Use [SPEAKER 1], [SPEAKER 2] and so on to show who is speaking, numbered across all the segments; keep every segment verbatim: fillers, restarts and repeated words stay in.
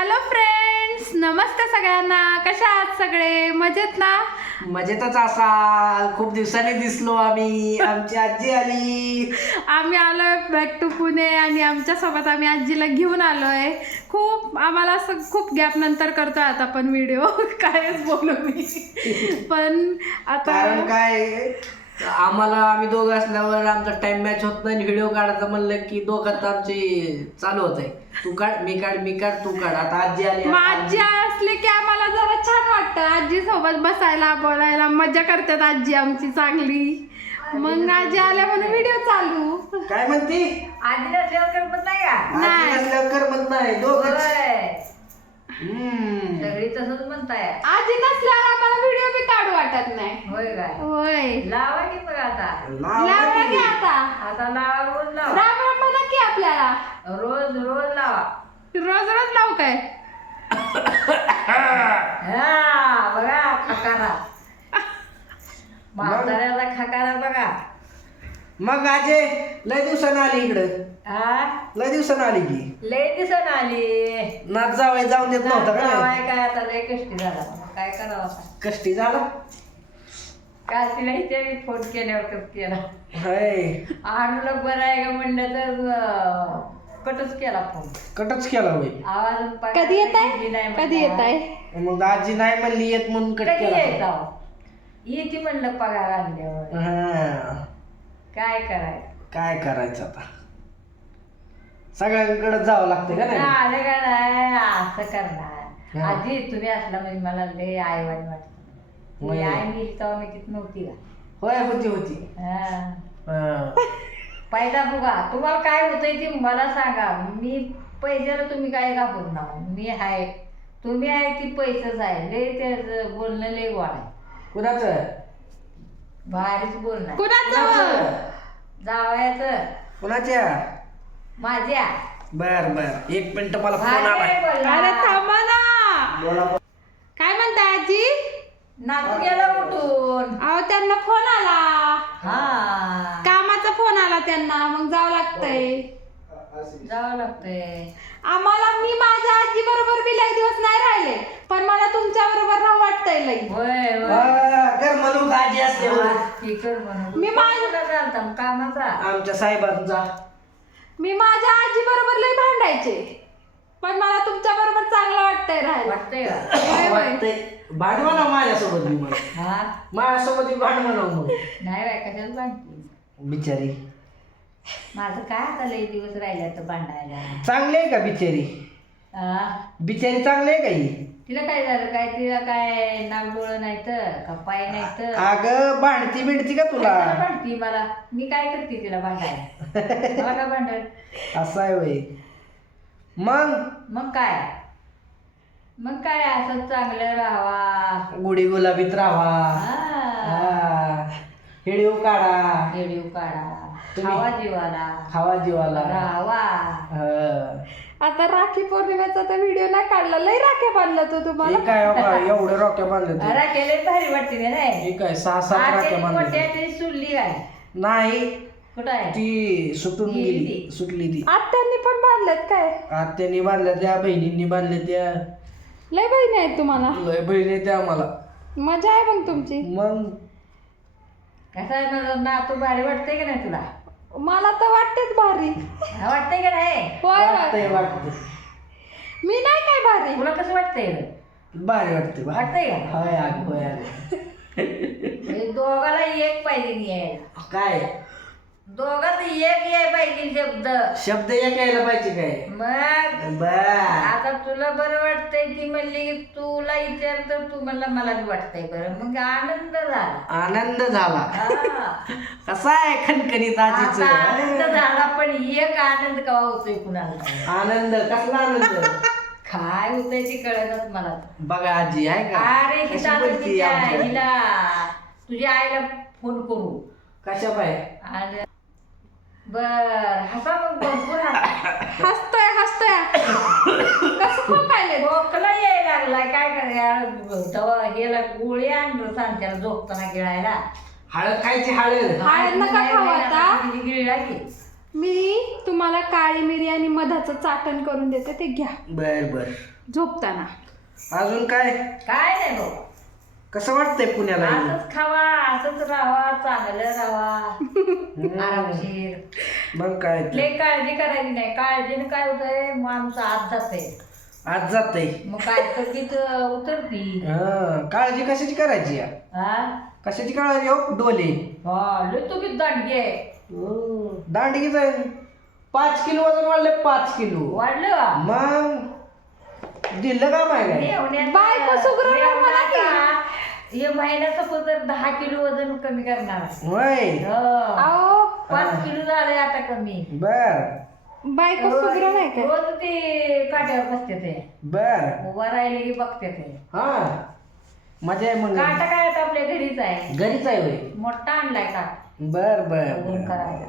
[SPEAKER 1] Hello friends, नमस्ते सगळ्यांना. कशा आहात सगळे? मजेत ना?
[SPEAKER 2] मजेतच असाल. खूप दिवसांनी दिसलो आम्ही. आमची आजी आली.
[SPEAKER 1] आम्ही आलोय बॅक टू पुणे आणि आमच्या सोबत आम्ही आजीला घेऊन आलोय. खूप आम्हाला असं खूप गॅप नंतर करतोय आता पण व्हिडिओ कायच बोलू मी. पण आता
[SPEAKER 2] कारण काय, आम्हाला आम्ही दोघं असल्यावर आमचा टाइम मॅच होत नाही. व्हिडिओ काढायचं म्हणलं की दोघात आमची चालू होत आहे. तू काढ, मी काढ, मी काढ, तू काढ. आता आजी आली.
[SPEAKER 1] मग आजी असले की आम्हाला जरा छान वाटतं. आजी सोबत बसायला बोलायला मजा करतात आजी आमची चांगली. मग आजी आल्या म्हणून व्हिडिओ चालू.
[SPEAKER 2] काय म्हणती?
[SPEAKER 3] आजी नसल्यावर करमत नाही का?
[SPEAKER 2] आजी नसल्यावर करमत नाही. दोघंच.
[SPEAKER 3] होय.
[SPEAKER 2] हम्म.
[SPEAKER 3] सगळी तसंच म्हणताय.
[SPEAKER 1] आजी नसल्यावर आम्हाला व्हिडिओ बी काढू वाटत नाही.
[SPEAKER 3] होय काय?
[SPEAKER 1] होय,
[SPEAKER 3] लावा की मग आता.
[SPEAKER 2] लावा
[SPEAKER 1] लावा
[SPEAKER 2] की.
[SPEAKER 1] की आता.
[SPEAKER 3] आता लावा, रोज लावा.
[SPEAKER 1] राम राम म्हणा की आपल्याला.
[SPEAKER 3] रोज रोज लावा.
[SPEAKER 1] रोज रोज लावू काय?
[SPEAKER 3] हा बघा खकारा. म्हाताऱ्याला खकारा बघा.
[SPEAKER 2] मग आजे लय दिवसानं आली इकडं.
[SPEAKER 3] हा
[SPEAKER 2] लय दिवसानं आली की.
[SPEAKER 3] लय दिसन आली.
[SPEAKER 2] नाच जावाय जाऊन देत नव्हता का नाही?
[SPEAKER 3] लावाय काय आता लय कष्टी झाला. मग काय करावं आता?
[SPEAKER 2] कष्टी झाला.
[SPEAKER 3] काल तिला इथे फोन केल्यावर कट केला.
[SPEAKER 2] हाय,
[SPEAKER 3] आणूला बरं आहे का म्हणलं तर अं, कटच केला फोन.
[SPEAKER 2] कटच केला होय.
[SPEAKER 3] आवाज पगार
[SPEAKER 1] कधी येत
[SPEAKER 3] दिली नाही
[SPEAKER 1] आहे? कधी
[SPEAKER 3] म्हणला.
[SPEAKER 1] येत आहे?
[SPEAKER 2] मग आजी नाही म्हणली येत म्हणून कट
[SPEAKER 3] कधी
[SPEAKER 2] केला.
[SPEAKER 3] यायचा? येते म्हणलं पगार आणल्यावर.
[SPEAKER 2] हा,
[SPEAKER 3] काय करायचं?
[SPEAKER 2] काय करायचं आता, सगळ्यांकडे जावं लागतं का नाही?
[SPEAKER 3] आलं का नाही असं करणार.
[SPEAKER 2] हा.
[SPEAKER 3] आजी तुम्ही असला म्हणजे मला लय आईवाणी वाटत.
[SPEAKER 2] होय.
[SPEAKER 3] मी आई मी तेव्हा मी तिथं नव्हती का?
[SPEAKER 2] होय, होती होती.
[SPEAKER 3] हा.
[SPEAKER 2] हा.
[SPEAKER 3] पैदा बघा तुम्हाला काय होतंय ते मला सांगा. मी पैशाला तुम्ही काय घाबरू नका. मी आहे, तुम्ही आहे ती पैसेच आहे. लय त्याचं बोलणं लय गोड आहे.
[SPEAKER 2] कुणाचं?
[SPEAKER 3] भारीच बोलणं.
[SPEAKER 1] कुणाचं?
[SPEAKER 3] जावयाचं
[SPEAKER 2] कुणाच्या?
[SPEAKER 3] माझ्या
[SPEAKER 2] बर बर, एक मिनिट मला फोन
[SPEAKER 3] भारी
[SPEAKER 2] आलाय.
[SPEAKER 3] बोलणं.
[SPEAKER 1] अरे थांबा ना.
[SPEAKER 2] बोला.
[SPEAKER 1] काय म्हणताय आजी?
[SPEAKER 3] नातू गेला उठून.
[SPEAKER 1] अहो त्यांना फोन आला.
[SPEAKER 3] हा
[SPEAKER 1] कामाचा फोन आला त्यांना, मग जावं लागतंय.
[SPEAKER 3] जावं लागतंय.
[SPEAKER 1] आम्हाला मी माझ्या आजी बरोबर बी लय दिवस नाही राहिले, पण मला तुमच्या बरोबर राहू वाटतंय लई.
[SPEAKER 3] होय होय.
[SPEAKER 2] हा, कर म्हणून आजी असते होय.
[SPEAKER 3] स्पीकर म्हणून
[SPEAKER 1] मी माझ्या-
[SPEAKER 3] कोणाला घालता कामाचा.
[SPEAKER 2] आमच्या साहेबांचा.
[SPEAKER 1] मी माझ्या आजी बरोबर लय भांडायचे, पण मला तुमच्या बरोबर चांगलं वाटतंय राहायला.
[SPEAKER 3] वाटतंय का?
[SPEAKER 1] होय, होय.
[SPEAKER 2] वाटतंय. भांडवा ना माझ्यासोबत मी मग.
[SPEAKER 3] हा
[SPEAKER 2] माझ्यासोबत भांडवा ना मग.
[SPEAKER 3] नाही बाय कशाला बांधते.
[SPEAKER 2] बिचारी
[SPEAKER 3] माझं काय आता लय दिवस राहिले तर भांडायला.
[SPEAKER 2] चांगली आहे का बिचारी?
[SPEAKER 3] हा?
[SPEAKER 2] बिचारी चांगली आहे का ही?
[SPEAKER 3] तिला काय झालं? काय तिला काय नाक डोळं नाही तर का पाय नाही तर
[SPEAKER 2] अगं भांडती बिडती का तुला?
[SPEAKER 3] तिला भांडती मला. मी काय करते तिला भांडायला? मला काय भांडल?
[SPEAKER 2] असं आहे वय. मग
[SPEAKER 3] मग काय मग काय असं चांगलं राहावा.
[SPEAKER 2] गुढी गुलाबीत राहा.
[SPEAKER 3] हा.
[SPEAKER 2] हिडिओ काढा.
[SPEAKER 3] व्हिडिओ काढा.
[SPEAKER 2] तुम्ही-
[SPEAKER 3] खावा जीवाला.
[SPEAKER 2] खावा जीवाला.
[SPEAKER 3] राहावा.
[SPEAKER 2] हं.
[SPEAKER 1] आता राखी पौर्णिमेचा तर व्हिडिओ नाही काढला. लय राख्या बांधला तो तुम्हाला.
[SPEAKER 2] हे काय बाबा, एवढं रॉक्या बांधले तू?
[SPEAKER 3] अरे केले भारी वाटते ना नाही.
[SPEAKER 2] हे काय सहा सात राख्या बांधले?
[SPEAKER 3] मोठ्या सुटली काय?
[SPEAKER 2] नाही,
[SPEAKER 3] कुठं आहे?
[SPEAKER 2] ती सुटून
[SPEAKER 3] गेली
[SPEAKER 2] गेली.
[SPEAKER 3] ती.
[SPEAKER 2] सुटली ती.
[SPEAKER 1] आत्यांनी पण बांधलेत काय?
[SPEAKER 2] आत्यानी बांधल्या त्या, बहिणींनी बांधल्या त्या.
[SPEAKER 1] लय बहिणी आहेत तुम्हाला.
[SPEAKER 2] लय बहिणी त्या आम्हाला.
[SPEAKER 1] मजा आहे मग तुमची.
[SPEAKER 2] मग
[SPEAKER 3] कसं आहे ना नातू भारी वाटतंय का नाही तुला?
[SPEAKER 1] मला तर वाटतेच भारी.
[SPEAKER 3] हा, वाटतंय का नाही?
[SPEAKER 1] होय होय.
[SPEAKER 2] वाटतंय वाटतंय.
[SPEAKER 1] मी नाही काय भारी.
[SPEAKER 3] तुला कसं वाटतंय?
[SPEAKER 2] भारी वाटते.
[SPEAKER 3] वाटतंय का?
[SPEAKER 2] होय अग होय अग.
[SPEAKER 3] म्हणजे दोघाला एक पाहिजे नाही यायला.
[SPEAKER 2] काय
[SPEAKER 3] दोघात एक याय पाहिजे शब्द.
[SPEAKER 2] शब्द एक यायला पाहिजे काय?
[SPEAKER 3] मग
[SPEAKER 2] बर.
[SPEAKER 3] आता तुला बरं वाटतंय ती म्हणली की तुला विचार तर तू म्हणला मला बी वाटतंय बरं. मग आनंद झाला.
[SPEAKER 2] आनंद झाला.
[SPEAKER 3] हा.
[SPEAKER 2] कसा आहे खणखणीत आजीच?
[SPEAKER 3] आता आनंद झाला पण एक आनंद कवा होतोय कुणाला?
[SPEAKER 2] आनंद कसला आनंद?
[SPEAKER 3] काय होतंय ते कळतच मला.
[SPEAKER 2] बघा आजी आहे का?
[SPEAKER 3] अरे
[SPEAKER 2] कशी
[SPEAKER 3] हिला
[SPEAKER 2] बोलती
[SPEAKER 3] तिच्या
[SPEAKER 2] आमच्या?
[SPEAKER 3] हिला तुझ्या आईला फोन करू
[SPEAKER 2] कशा पाय?
[SPEAKER 3] आणि बर हसा मग भरपूर हसा.
[SPEAKER 1] हसतोय हसतोय. कसं खोकायले?
[SPEAKER 3] खोकला यायला लागलाय काय करायला? हेला गोळी आणलं सांग त्याला झोपताना गिळायला.
[SPEAKER 2] हळद खायची हळद.
[SPEAKER 1] हळद नका खाऊ आता.
[SPEAKER 3] गिळला की
[SPEAKER 1] मी तुम्हाला काळी मिरी आणि मधाचं चाटण करून देते, ते घ्या
[SPEAKER 2] बर बर.
[SPEAKER 1] झोपताना.
[SPEAKER 2] अजून काय
[SPEAKER 3] काय नाही भाऊ,
[SPEAKER 2] कसं वाटतंय पुण्याला येऊन?
[SPEAKER 3] असंच खावा, असंच राहावा, चांगलं राहावा, आरामशीर.
[SPEAKER 2] मग काय ते.
[SPEAKER 3] लय काळजी करायची नाही. काळजीने काय होतंय, माणूस आत जाते,
[SPEAKER 2] आज जातंय.
[SPEAKER 3] मग काय तब्येत उतरती.
[SPEAKER 2] हा, काळजी कशाची करायची या?
[SPEAKER 3] हा
[SPEAKER 2] कशाची काळजी हो डोले?
[SPEAKER 3] हा, लय तुम्ही दांडगी आहे.
[SPEAKER 2] दांडगीच आहे. पाच किलो वजन वाढले, पाच किलो.
[SPEAKER 3] वाढलं का?
[SPEAKER 2] मग दिलं का माहिती
[SPEAKER 3] मेवण्याचं-
[SPEAKER 1] बायको सुगरण
[SPEAKER 3] मेवणा का, हे महिन्याचं पदर दहा किलो वजन कमी करणार आहे.
[SPEAKER 2] होय.
[SPEAKER 3] हो.
[SPEAKER 1] अहो
[SPEAKER 3] पाच किलो झालंय आता कमी.
[SPEAKER 2] बर
[SPEAKER 1] बायको सुग्र नाही का?
[SPEAKER 3] रोज ते काट्यावर बसते ते,
[SPEAKER 2] बर.
[SPEAKER 3] उभा राहिले की बघते ते.
[SPEAKER 2] हा मजा आहे मग.
[SPEAKER 3] काटा काय आता आपल्या घरीच आहे,
[SPEAKER 2] घरीच आहे होय.
[SPEAKER 3] मोठा आणलाय काटा
[SPEAKER 2] बर बर
[SPEAKER 3] वजन
[SPEAKER 2] बर.
[SPEAKER 3] करायला.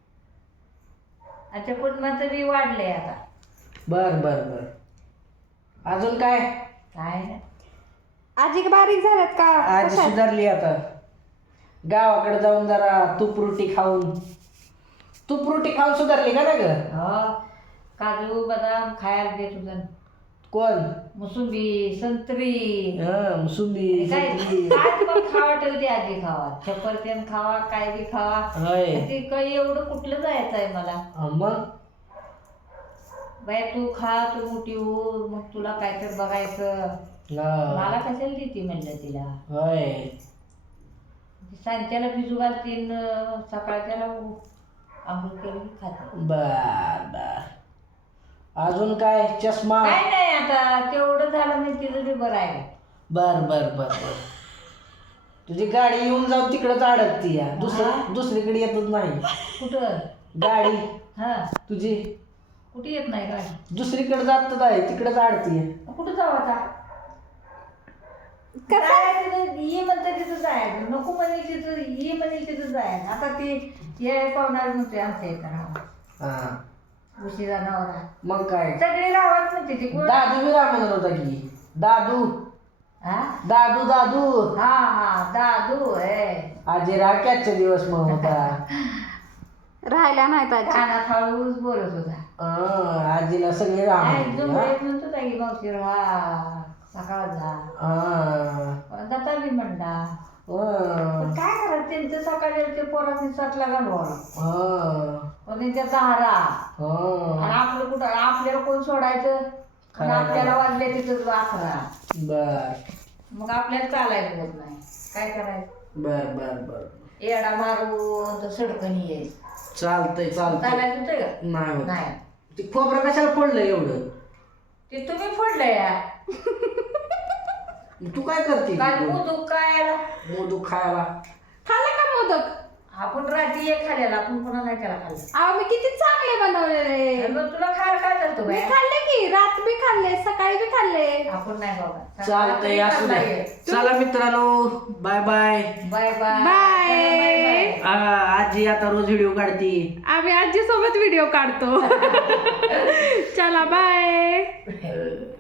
[SPEAKER 3] अच्छा कुटुंबाचं बी वाढलंय आता.
[SPEAKER 2] बर बर बर. अजून काय?
[SPEAKER 3] काय नाही.
[SPEAKER 1] आजी बारीक झाल्यात का?
[SPEAKER 2] आज
[SPEAKER 1] कशा?
[SPEAKER 2] सुधारली आता. गावाकडे जाऊन जरा तूप रोटी खाऊन तूप रोटी खाऊन सुधारली का ना ग?
[SPEAKER 3] हो, काजू बदाम खायला देत होतं.
[SPEAKER 2] कोण?
[SPEAKER 3] मोसंबी, संत्री,
[SPEAKER 2] हा मुसुंबी
[SPEAKER 3] काय
[SPEAKER 2] संत्री.
[SPEAKER 3] काय तुम्हाला खावा ठेवते आजी, खावा चपरतेन खावा, काय बी खावा.
[SPEAKER 2] होय.
[SPEAKER 3] ते काही एवढं कुठलं जायचं आहे मला.
[SPEAKER 2] हा, मग
[SPEAKER 3] बाय तू खा, तू मोठी हो, मग तुला काय तर बघायचं.
[SPEAKER 2] हा.
[SPEAKER 3] मला कशाला देते म्हणलं तिला.
[SPEAKER 2] होय.
[SPEAKER 3] सांच्याला भिजू घालतीन, सकाळच्याला आंघोळ केली की खाते.
[SPEAKER 2] बर बर. अजून काय? चष्मा?
[SPEAKER 3] काय नाही, आता तेवढं झालं म्हणजे तिचं बी बरं आहे.
[SPEAKER 2] बर बर बर बर. तुझी गाडी येऊन जाऊन तिकडच अडकती या, दुसऱ्या दुसरीकडे येतच नाही
[SPEAKER 3] कुठं?
[SPEAKER 2] गाडी
[SPEAKER 3] हा,
[SPEAKER 2] तुझी.
[SPEAKER 3] कुठे येत नाही गाडी.
[SPEAKER 2] दुसरीकडे जात नाही, तिकडेच अडती.
[SPEAKER 3] कुठं जाऊ आता?
[SPEAKER 1] कसं?
[SPEAKER 3] जायचं ये म्हणतं तिथं जायचं, नको म्हणेल तिथं ये म्हणेल तिथं जायचं. आता ती ये पाहुणार म्हणते आमच्या इथं
[SPEAKER 2] हा
[SPEAKER 3] उशिरा नवरा.
[SPEAKER 2] मग काय?
[SPEAKER 3] सगळे राहत म्हणते ती कोण.
[SPEAKER 2] दादू बी राम म्हणत होता की दादू
[SPEAKER 3] हा
[SPEAKER 2] दादू दादू.
[SPEAKER 3] हा हा दादू आहे.
[SPEAKER 2] आजी राख्याचे दिवस मग होता.
[SPEAKER 1] राहिल्या नाहीत आजी.
[SPEAKER 3] कानात हळूच बोलत होता.
[SPEAKER 2] हा, आजीला सगळे राम
[SPEAKER 3] काय
[SPEAKER 2] म्हणते,
[SPEAKER 3] जो
[SPEAKER 2] हा?
[SPEAKER 3] येत म्हणत होता की मावशी हा सकाळ जा
[SPEAKER 2] हा.
[SPEAKER 3] जाता बी म्हणला.
[SPEAKER 2] हा.
[SPEAKER 3] पण काय करायचं, त्यांचं सकाळी ते पोरांनी सातला घालवा,
[SPEAKER 2] हा.
[SPEAKER 3] पण त्यांच्या दहारा.
[SPEAKER 2] हा.
[SPEAKER 3] आणि आपलं कुठं, आपल्याला कोण सोडायचं. आणि आपल्याला वाजले तिथं अकरा.
[SPEAKER 2] बर
[SPEAKER 3] मग आपल्याला चालायचं होत नाही, काय करायचं.
[SPEAKER 2] बर बर बर.
[SPEAKER 3] येडा मारून तर सडकणी यायचं.
[SPEAKER 2] चालतंय चालतंय.
[SPEAKER 3] चालायचं होतं का?
[SPEAKER 2] नाही होत.
[SPEAKER 3] नाही.
[SPEAKER 2] ते खोबरं कशाला फोडलं एवढं?
[SPEAKER 3] ते तुम्ही फोडलंय या.
[SPEAKER 2] तू काय करते?
[SPEAKER 3] काय मोदक काय आला.
[SPEAKER 2] मोदू खायला.
[SPEAKER 1] खाल्लं का मोदक?
[SPEAKER 3] आपण रात्री एक खाल्ल्याला, आपण पुन्हा नाही त्याला खाल्लं.
[SPEAKER 1] अहो मी किती चांगले बनवलेले.
[SPEAKER 3] आणि मग तुला खायला काय झालं
[SPEAKER 1] मी
[SPEAKER 3] बाय?
[SPEAKER 1] खाल्ले की, रात बी खाल्ले, सकाळी बी खाल्ले.
[SPEAKER 3] आपण नाही बाबा.
[SPEAKER 2] चालतंय असू दे. चला मित्रांनो, bye bye.
[SPEAKER 3] Bye bye.
[SPEAKER 1] Bye.
[SPEAKER 2] आजी आता रोज व्हिडिओ काढते.
[SPEAKER 1] आम्ही आजी सोबत व्हिडिओ काढतो. चला बाय.
[SPEAKER 2] अं,